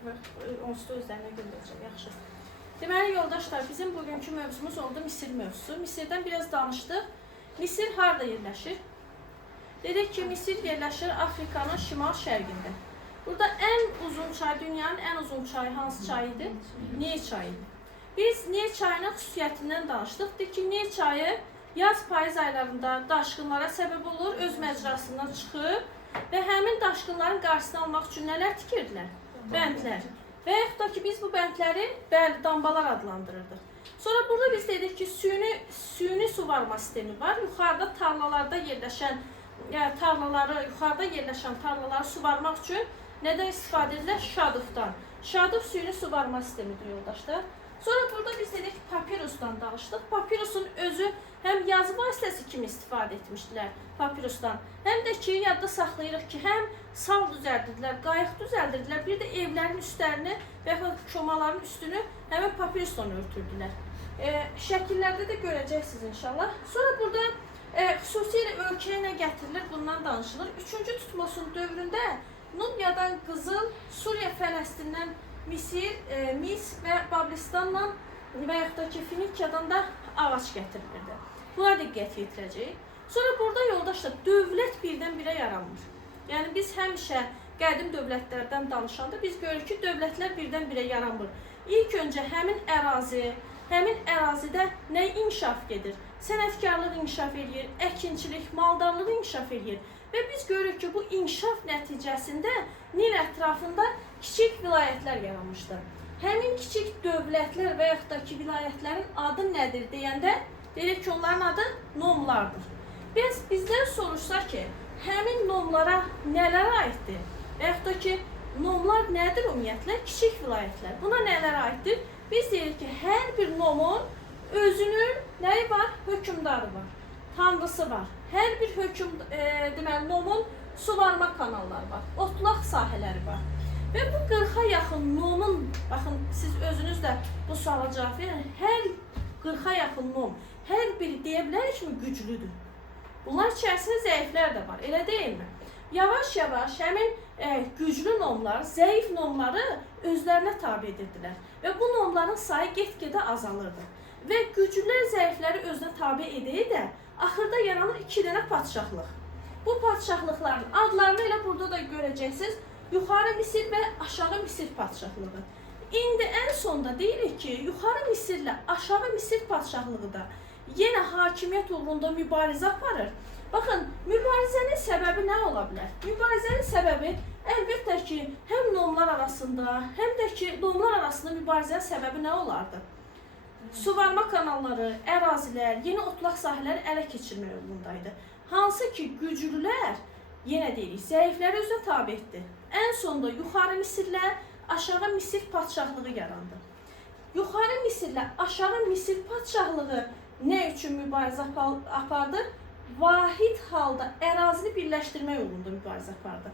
Onsuz da özlərinə göndərəcəm, yaxşı. Deməli, yoldaşlar, bizim bugünkü mövzumuz oldu Misir mövzusu. Misirdən biraz danışdıq. Misir harada yerləşir? Dedik ki, Misir yerləşir Afrikanın şimal-şərqində. Burada ən uzun çay, dünyanın ən uzun çayı hansı çayıdır? Nil çayıdır. Biz Nil çayının xüsusiyyətindən danışdıq. Dedik ki, Nil çayı yaz-payız aylarında daşqınlara səbəb olur, öz məcrasından çıxır və həmin daşqınların qarşısını almaq üçün nələr tikirdilər? Bəndlər. Və yaxud da ki, biz bu bəndləri dambalar adlandırırdıq. Sonra burada biz dedik ki, süni suvarma sistemi var. Yuxarıda tarlalarda yerləşən, yuxarıda yerləşən tarlaları suvarmaq üçün nədən istifadə edirlər? Şadufdan. Şaduf süni suvarma sistemidir, yoldaşlar. Sonra burada biz dedik ki, papirusdan danışdıq. Papirusun özü həm yazı vasitəsi kimi istifadə etmişdilər papirusdan. Həm də ki, yadda saxlayırıq ki, həm sal düzəldirdilər, qayıq düzəldirdilər, bir də evlərin üstlərini və komaların üstünü həmin papirusdan örtürdülər. Şəkillərdə də görəcəksiniz inşallah. Sonra burada xüsusilə ölkəyə nə gətirilir, bundan danışılır. 3-cü Tutmosun dövründə Nubiyadan qızıl, Suriya, Fələstindən Misir, Mis və Bablistanla və yaxud da ki, Finikiyadan da ağac gətirilirdi. Buna diqqət yetirəcəyik. Sonra burada yoldaşlar, dövlət birdən-birə yaranmır. Yəni biz həmişə qədim dövlətlərdən danışanda biz görürük ki, dövlətlər birdən-birə yaranmır. İlk öncə həmin ərazidə nə inkişaf gedir? Sənətkarlıq inkişaf edir, əkinçilik, maldarlıq inkişaf edir. Və biz görürük ki, bu inkişaf nəticəsində Nil ətrafında kiçik vilayətlər yaranmışdır. Həmin kiçik dövlətlər və yaxud da ki, vilayətlərin adı nədir deyəndə, deyirik ki, onların adı nomlardır. Bizdən soruşsa ki, həmin nomlara nələr aiddir? Və yaxud da ki, nomlar nədir ümumiyyətlə? Kiçik vilayətlər. Buna nələr aiddir? Biz deyirik ki, hər bir nomun özünün nəyi var? Hökümdarı var, tanrısı var. Hər bir deməli, nomun suvarma kanalları var, otlaq sahələri var. Və bu 40-a yaxın nomun, baxın, siz özünüz də bu suala cavab verin, hər 40-a yaxın nom, hər biri deyə bilərik mi güclüdür? Bunlar içərisində zəiflər də var, elə deyilmi? Yavaş-yavaş həmin güclü nomlar, zəif nomları özlərinə tabi edirdilər. Və bu nomların sayı get-gedə azalırdı. Və güclülər zəifləri özünə tabi edə-edə axırda yaranır 2 dənə padşahlıq. Bu padşahlıqların adlarını elə burada da görəcəksiniz. Yuxarı Misir və aşağı Misir padşahlığı. İndi ən sonda deyirik ki, yuxarı Misirlə aşağı Misir padşahlığı da yenə hakimiyyət uğrunda mübarizə aparır. Baxın, mübarizənin səbəbi nə ola bilər? Mübarizənin səbəbi əlbəttə ki, həm nomlar arasında, həm də ki, nomlar arasında mübarizənin səbəbi nə olardı? Suvarma kanalları, ərazilər, yeni otlaq sahələri ələ keçirmək yolundaydı. Hansı ki, güclülər, yenə deyirik, zəifləri özünə tabi etdi. Ən sonunda yuxarı Misirlə aşağı Misir padşahlığı yarandı. Yuxarı Misirlə aşağı Misir padşahlığı nə üçün mübarizə apardı? Vahid halda ərazini birləşdirmək yolunda mübarizə apardı.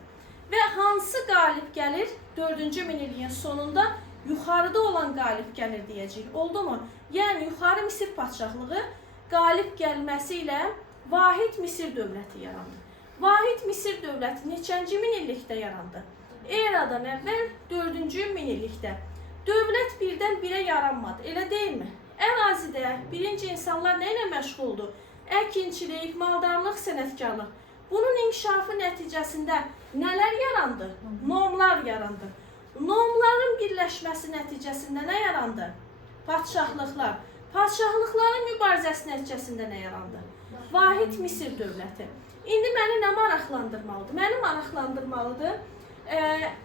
Və hansı qalib gəlir? 4-cü minilliyin sonunda yuxarıda olan qalib gəlir deyəcəyik. Oldu mu? Yəni, yuxarı Misir padşahlığı qalib gəlməsi ilə Vahid Misir dövləti yarandı. Vahid Misir dövləti neçənci minillikdə yarandı? Eradan əvvəl 4-cü minillikdə. Dövlət birdən-birə yaranmadı, elə deyilmi? Ərazidə birinci insanlar nə ilə məşğuldur? Əkinçilik, maldarlıq, sənətkarlıq. Bunun inkişafı nəticəsində nələr yarandı? Nomlar yarandı. Nomların birləşməsi nəticəsində nə yarandı? Padşahlıqlar. Padşahlıqların mübarizəsi nəticəsində nə yarandı? Vahid Misir dövləti. İndi məni nə maraqlandırmalıdır? Məni maraqlandırmalıdır.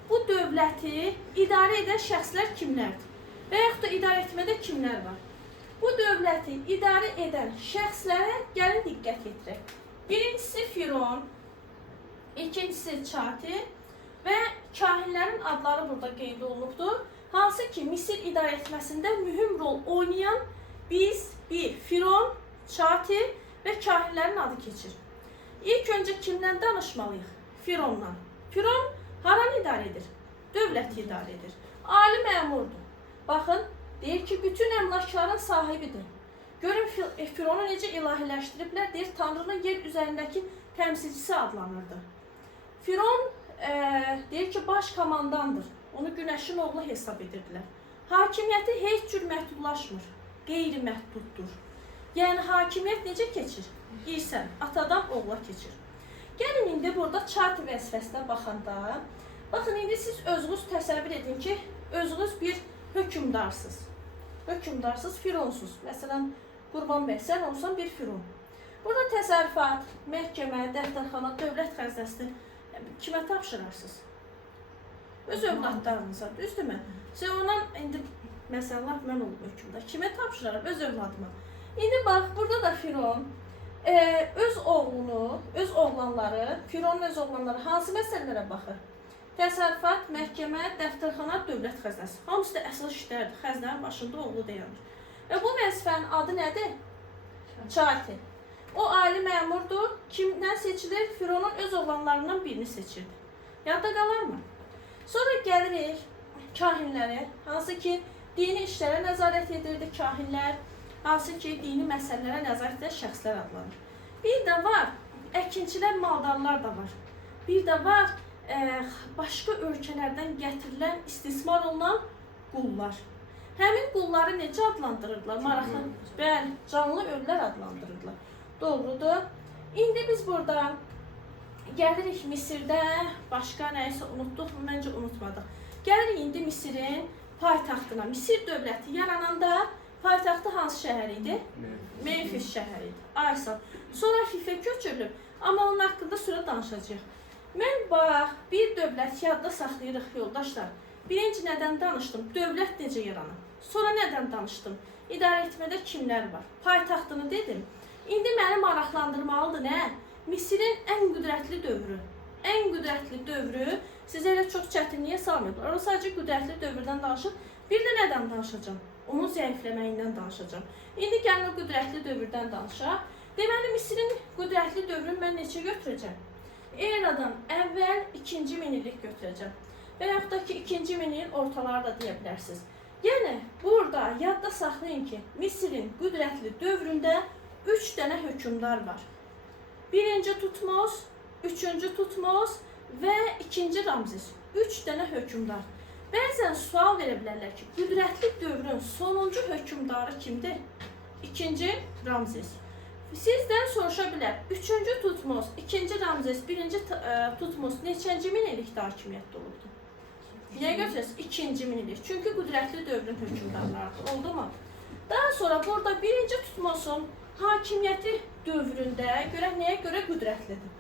Bu dövləti idarə edən şəxslər kimlərdir? Və yaxud da idarə etmədə kimlər var? Bu dövləti idarə edən şəxslərə gəlin diqqət yetirək. Birincisi Firon, ikincisi Çati və kahinlərin adları burada qeyd olunubdur. Hansı ki, Misir idarə etməsində mühüm rol oynayan bir Firon, Çati və kahinlərin adı keçir. İlk öncə kimdən danışmalıyıq? Firondan. Firon haranı idarə edir? Dövləti idarə edir. Ali məmurdur. Baxın, deyir ki, bütün əmlakların sahibidir. Görün, Fironu necə ilahiləşdiriblər, deyir, Tanrının yer üzərindəki təmsilcisi adlanırdı. Firon deyir ki, baş komandandır. Onu günəşin oğlu hesab edirdilər. Hakimiyyəti heç cür məhdudlaşmır, qeyri-məhduddur. Yəni hakimiyyət necə keçir? İrsən, atadan oğula keçir. Gəlin indi burada çartı vəzifəsinə baxanda, baxın indi siz özünüz təsəvvür edin ki, özünüz bir hökümdarsınız. Hökümdarsınız, fironsuz. Məsələn, Qurban bəy, sən olsan bir firon. Burada təsərrüfat, məhkəmə, dəftərxana, dövlət xəzinəsini kimə tapşırarsınız? Öz övladlarınıza, düzdürmü? Siz ondan indi məsələn mən olub hökümdar. Kimə tapşırarım? Öz övladıma. İndi bax, burada da firon öz oğlunu, öz oğlanları, fironun öz oğlanları hansı məsələlərə baxır? Təsərrüfat, məhkəmə, dəftərxana, dövlət xəzinəsi. Hamısı da əsas işlərdir. Xəzinənin başında oğlu dayanır. Və bu vəzifənin adı nədir? Çarti. O ali məmurdur. Kimdən seçilir? Fironun öz oğlanlarından birini seçirdi. Yadda qalarmı? Sonra gəlirik kahinlərə, hansı ki dini işlərə nəzarət edirdi kahinlər, hansı ki dini məsələlərə nəzarət edən şəxslər adlanır. Bir də var, əkinçilər, maldarlar da var. Bir də var, başqa ölkələrdən gətirilən, istismar olunan qullar. Həmin qulları necə adlandırırdılar? Maraqlı, bəli, canlı ölülər adlandırırdılar. Doğrudur. İndi biz burada gəlirik Misirdə, başqa nəyisə unutduq, məncə unutmadıq. Gəlirik indi Misirin paytaxtına. Misir dövləti yarananda paytaxtı hansı şəhər idi? Memfis şəhəri idi. Aysan. Sonra Fifə köçürülüb, amma onun haqqında sonra danışacağıq. Mən bax, bir dövlət yadda saxlayırıq yoldaşlar. Birinci nədən danışdım? Dövlət necə yaranır? Sonra nədən danışdım? İdarə etmədə kimlər var? Paytaxtını dedim. İndi məni maraqlandırmalıdır nə? Misirin ən qüdrətli dövrü. Ən qüdrətli dövrü sizə elə çox çətinliyə salmıyorlar. O sadəcə qüdrətli dövrdən danışır. Bir də nədən danışacağım? Onun zəifləməyindən danışacağım. İndi gəlin o qüdrətli dövrdən danışaq. Deməli, Misirin qüdrətli dövrünü mən neçə götürəcəm? Eradan əvvəl 2-ci minillik götürəcəm. Və yaxud da ki, 2-ci minilin ortaları da deyə bilərsiniz. Yəni, burada yadda saxlayın ki, Misirin qüdrətli dövründə 3 dənə hökümdar var. Birinci Tutmos, üçüncü Tutmos və ikinci Ramzes. 3 dənə hökümdar. Bəzən sual verə bilərlər ki, qüdrətli dövrün sonuncu hökümdarı kimdir? İkinci Ramzes. Sizdən soruşa bilər, 3-cü Tutmos, 2-ci Ramzes, 1-ci Tutmos neçənci minillikdə hakimiyyətdə olubdu? Niyə götürəsiz? 2-ci minillik. Çünki qüdrətli dövrün hökümdarlarıdır. Oldu mu? Daha sonra burada 1-ci Tutmosun hakimiyyəti dövründə görək nəyə görə qüdrətlidir?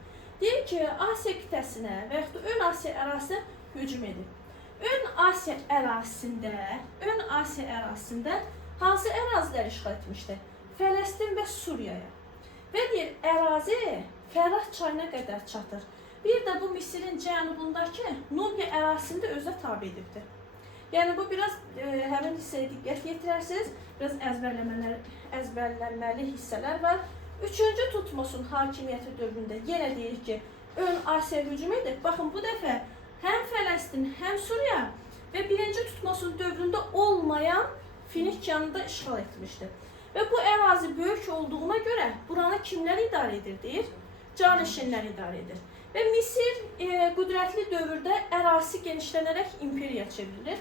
Deyir ki, Asiya qitəsinə və yaxud da Ön Asiya ərazisinə hücum edib. Ön Asiya ərazisində hansı ərazilər işğal etmişdir? Fələstin və Suriyaya. Və deyir, ərazi Fərah çayına qədər çatır. Bir də bu Misirin cənubundakı Nubiya ərazisində özə tabi edibdir. Yəni bu biraz həmin hissəyə diqqət yetirərsiniz. Biraz əzbərlənməli hissələr var. 3-cü Tutmosun hakimiyyəti dövründə yenə deyirik ki, Ön Asiya hücum edib. Baxın, bu dəfə həm Fələstin, həm Suriya və 1-ci Tutmosun dövründə olmayan Finikiyanı da işğal etmişdir. Və bu ərazi böyük olduğuna görə buranı kimlər idarə edir, deyir? Canişinlər idarə edir. Və Misir qüdrətli dövrdə ərazisi genişlənərək imperiya çevrilir.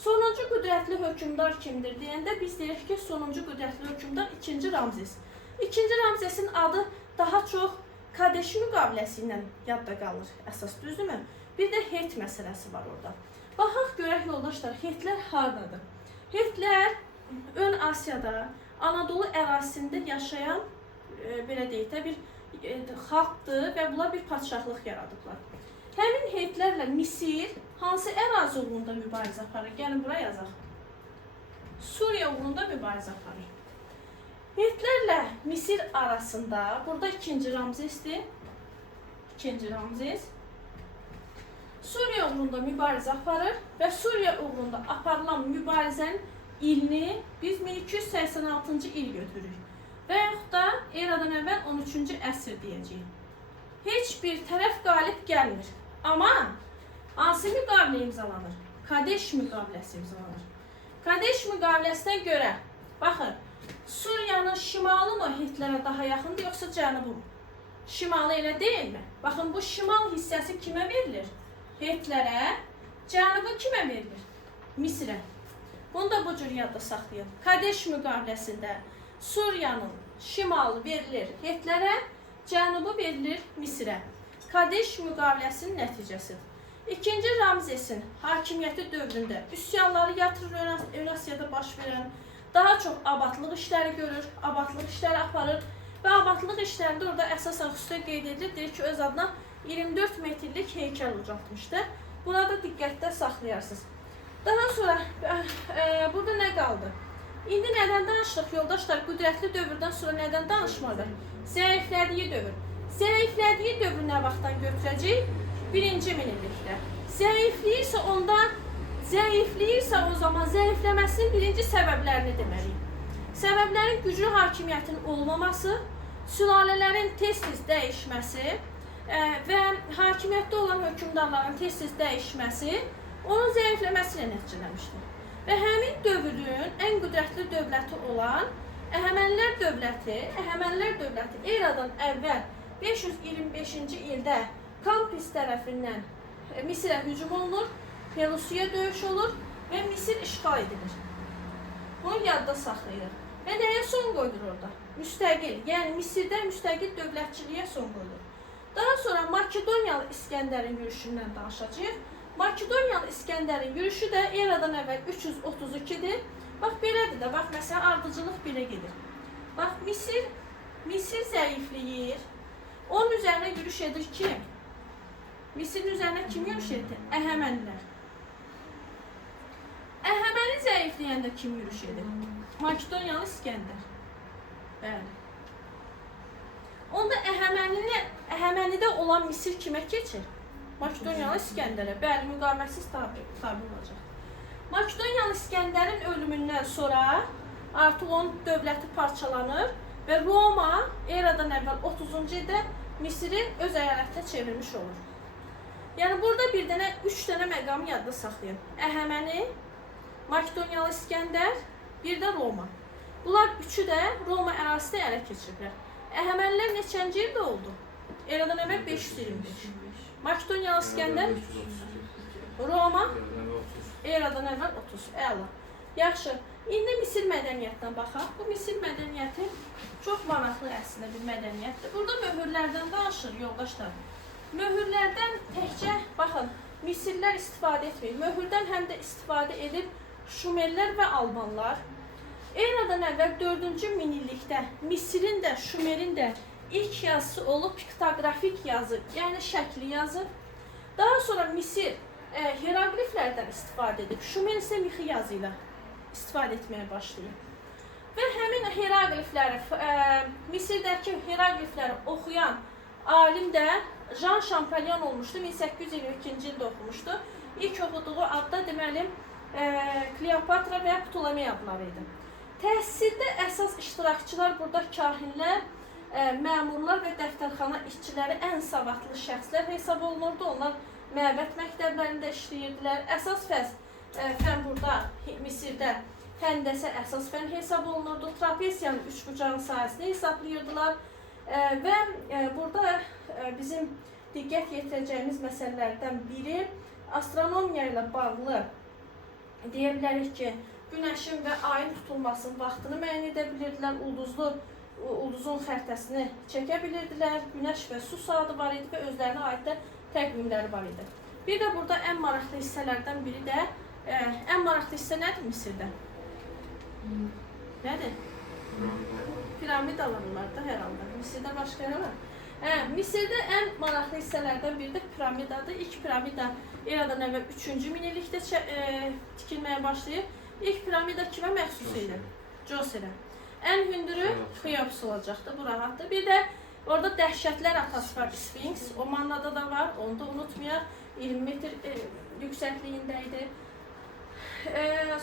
Sonuncu qüdrətli hökümdar kimdir deyəndə biz deyirik ki, sonuncu qüdrətli hökümdar 2-ci Ramzes. 2-ci Ramzesin adı daha çox Kadeş müqaviləsi ilə yadda qalır, əsas düzdürmü? Bir də Het məsələsi var orada. Baxaq görək yoldaşlar, Hetlər hardadır? Hetlər Ön Asiyada, Anadolu ərazisində yaşayan, belə deyək də, bir xalqdır və bunlar bir padşahlıq yaradıblar. Həmin Hetlərlə Misir hansı ərazi uğrunda mübarizə aparır? Gəlin bura yazaq. Suriya uğrunda mübarizə aparır. Hetlərlə Misir arasında, burada 2-ci Ramzesdir. 2-ci Ramzes. Suriya uğrunda mübarizə aparır və Suriya uğrunda aparılan mübarizənin ilini biz 1286-cı il götürürük. Və yaxud da eradan əvvəl 13-cü əsr deyəcəyik. Heç bir tərəf qalib gəlmir. Amma hansı müqavilə imzalanır? Kadeş müqaviləsi imzalanır. Kadeş müqaviləsinə görə, baxın, Suriyanın şimalı mı Hitlərə daha yaxındır, yoxsa cənubu mu? Şimalı elə deyilmi? Baxın, bu şimal hissəsi kimə verilir? Hitlərə, Cənubu kimə verilir? Misirə. Bunu da bu cür yadda saxlayın. Kadeş müqaviləsində Suriyanın şimalı verilir Hitlərə, cənubu verilir Misirə. Kadeş müqaviləsinin nəticəsidir. İkinci Ramzesin hakimiyyəti dövründə üsyanları yatırır, Eurasiyada baş verən, daha çox abadlıq işləri görür, abadlıq işləri aparır və abadlıq işlərində orada əsasən xüsusilə qeyd edilir, deyir ki, öz adına 24 metrlik heykəl ucaltmışdı. Buna da diqqətdə saxlayarsınız. Daha sonra burada nə qaldı? İndi nədən danışdıq yoldaşlar? Qüdrətli dövrdən sonra nədən danışmadıq? Zəiflədiyi dövr. Zəiflədiyi dövrü nə vaxtdan götürəcək? Birinci minillikdə. Zəifləyirsə o zaman zəifləməsinin birinci səbəblərini deməliyik. Səbəblərin güclü hakimiyyətin olmaması, sülalələrin tez-tez dəyişməsi və hakimiyyətdə olan hökümdarların tez-tez dəyişməsi onun zəifləməsi ilə nəticələmişdir. Və həmin dövrün ən qüdrətli dövləti olan Əhəmənilər dövləti eradan əvvəl 525-ci ildə Kampis tərəfindən Misirə hücum olunur, Pelusiya döyüş olur və Misir işğal edilir. Bunu yadda saxlayır. Və nəyə son qoyulur orada? Müstəqil, yəni Misirdə müstəqil dövlətçiliyə son qoyulur. Daha sonra Makedoniyalı İskəndərin yürüşündən danışacağıq. Makedoniyalı İskəndərin yürüşü də eradan əvvəl 332-dir. Bax, belədir də, bax, məsələn, ardıcılıq belə gedir. Bax, Misir zəifləyir. Onun üzərinə yürüş edir kim? Misirin üzərinə kim yürüş edir? Əhəmənilər. Əhəməni zəifləyəndə kim yürüş edir? Makedoniyalı İskəndər. Bəli. Onda Əhəmənidə olan Misir kimə keçir? Makedoniyalı İskəndərə. Bəli, müqavimətsiz tabi olacaq. Makedoniyalı İskəndərin ölümündən sonra artıq onun dövləti parçalanır və Roma eradan əvvəl 30-cu ildə Misiri öz əyalətinə çevirmiş olur. Yəni burada üç dənə məqamı yadda saxlayın. Əhəməni, Makedoniyalı İskəndər, bir də Roma. Bunlar üçü də Roma ərazisində ələ keçiriblər. Əhəmənilər neçənci ildə oldu? Eradan əvvəl 525. Makedoniyalı İskəndər, Roma, eradan əvvəl 30. Əla. Yaxşı. İndi Misir mədəniyyətinə baxaq. Bu Misir mədəniyyəti çox maraqlı əslində bir mədəniyyətdir. Burada möhürlərdən danışır yoldaşlar. Möhürlərdən təkcə, baxın, Misirlər istifadə etmir. Möhürdən həm də istifadə edib Şumerlər və Albanlar. Eradan əvvəl 4-cü minillikdə Misirin də, Şumerin də ilk yazısı olub piktoqrafik yazı, yəni şəkli yazı. Daha sonra Misir hieroqliflərdən istifadə edib, Şumer isə mixi yazı ilə istifadə etməyə başlayır. Və həmin hieroqlifləri, Misirdəki hieroqlifləri oxuyan alim də Jean Champollion olmuşdu, 1822-ci ildə oxumuşdu. İlk oxuduğu adda deməli Kleopatra və Ptolomey adları idi. Təhsildə əsas iştirakçılar burada kahinlər, məmurlar və dəftərxana işçiləri ən savadlı şəxslər hesab olunurdu. Onlar məbəd məktəblərində işləyirdilər. Əsas fən burada Misirdə həndəsə əsas fən hesab olunurdu. Trapesiyanın üçbucağın sahəsini hesablayırdılar. Və burada bizim diqqət yetirəcəyimiz məsələlərdən biri astronomiya ilə bağlı deyə bilərik ki, günəşin və ayın tutulmasının vaxtını müəyyən edə bilirdilər, ulduzun xəritəsini çəkə bilirdilər, günəş və su saatı var idi və özlərinə aid də təqvimləri var idi. Bir də burada ən maraqlı hissələrdən biri də, ən maraqlı hissə nədir Misirdə? Nədir? Piramidalar da hər halda. Misirdə başqa nə var? Misirdə ən maraqlı hissələrdən biri də piramidadır. İlk piramida eradan əvvəl 3-cü minillikdə tikilməyə başlayıb. İlk piramida kimə məxsus idi? Djoserə. Ən hündürü Xeops olacaqdı, bu rahatdır. Bir də orada dəhşətlər atası var, Sfinks. O Mannada da var, onu da unutmayaq. 20 metr yüksəkliyində idi.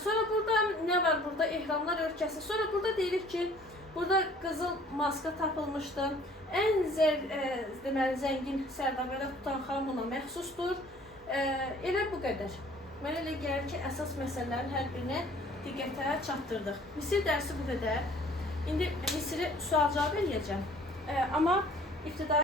Sonra burada nə var? Burada ehramlar ölkəsi. Sonra burada deyirik ki, burada qızıl maska tapılmışdı. Ən zəngin sərdabələr Tutanxamona məxsusdur. Elə bu qədər. Mənə elə gəlir ki, əsas məsələlərin hər birini diqqətə çatdırdıq. Misir dərsi bu qədər. İndi Misiri sual-cavab eləyəcəm. Amma ibtidai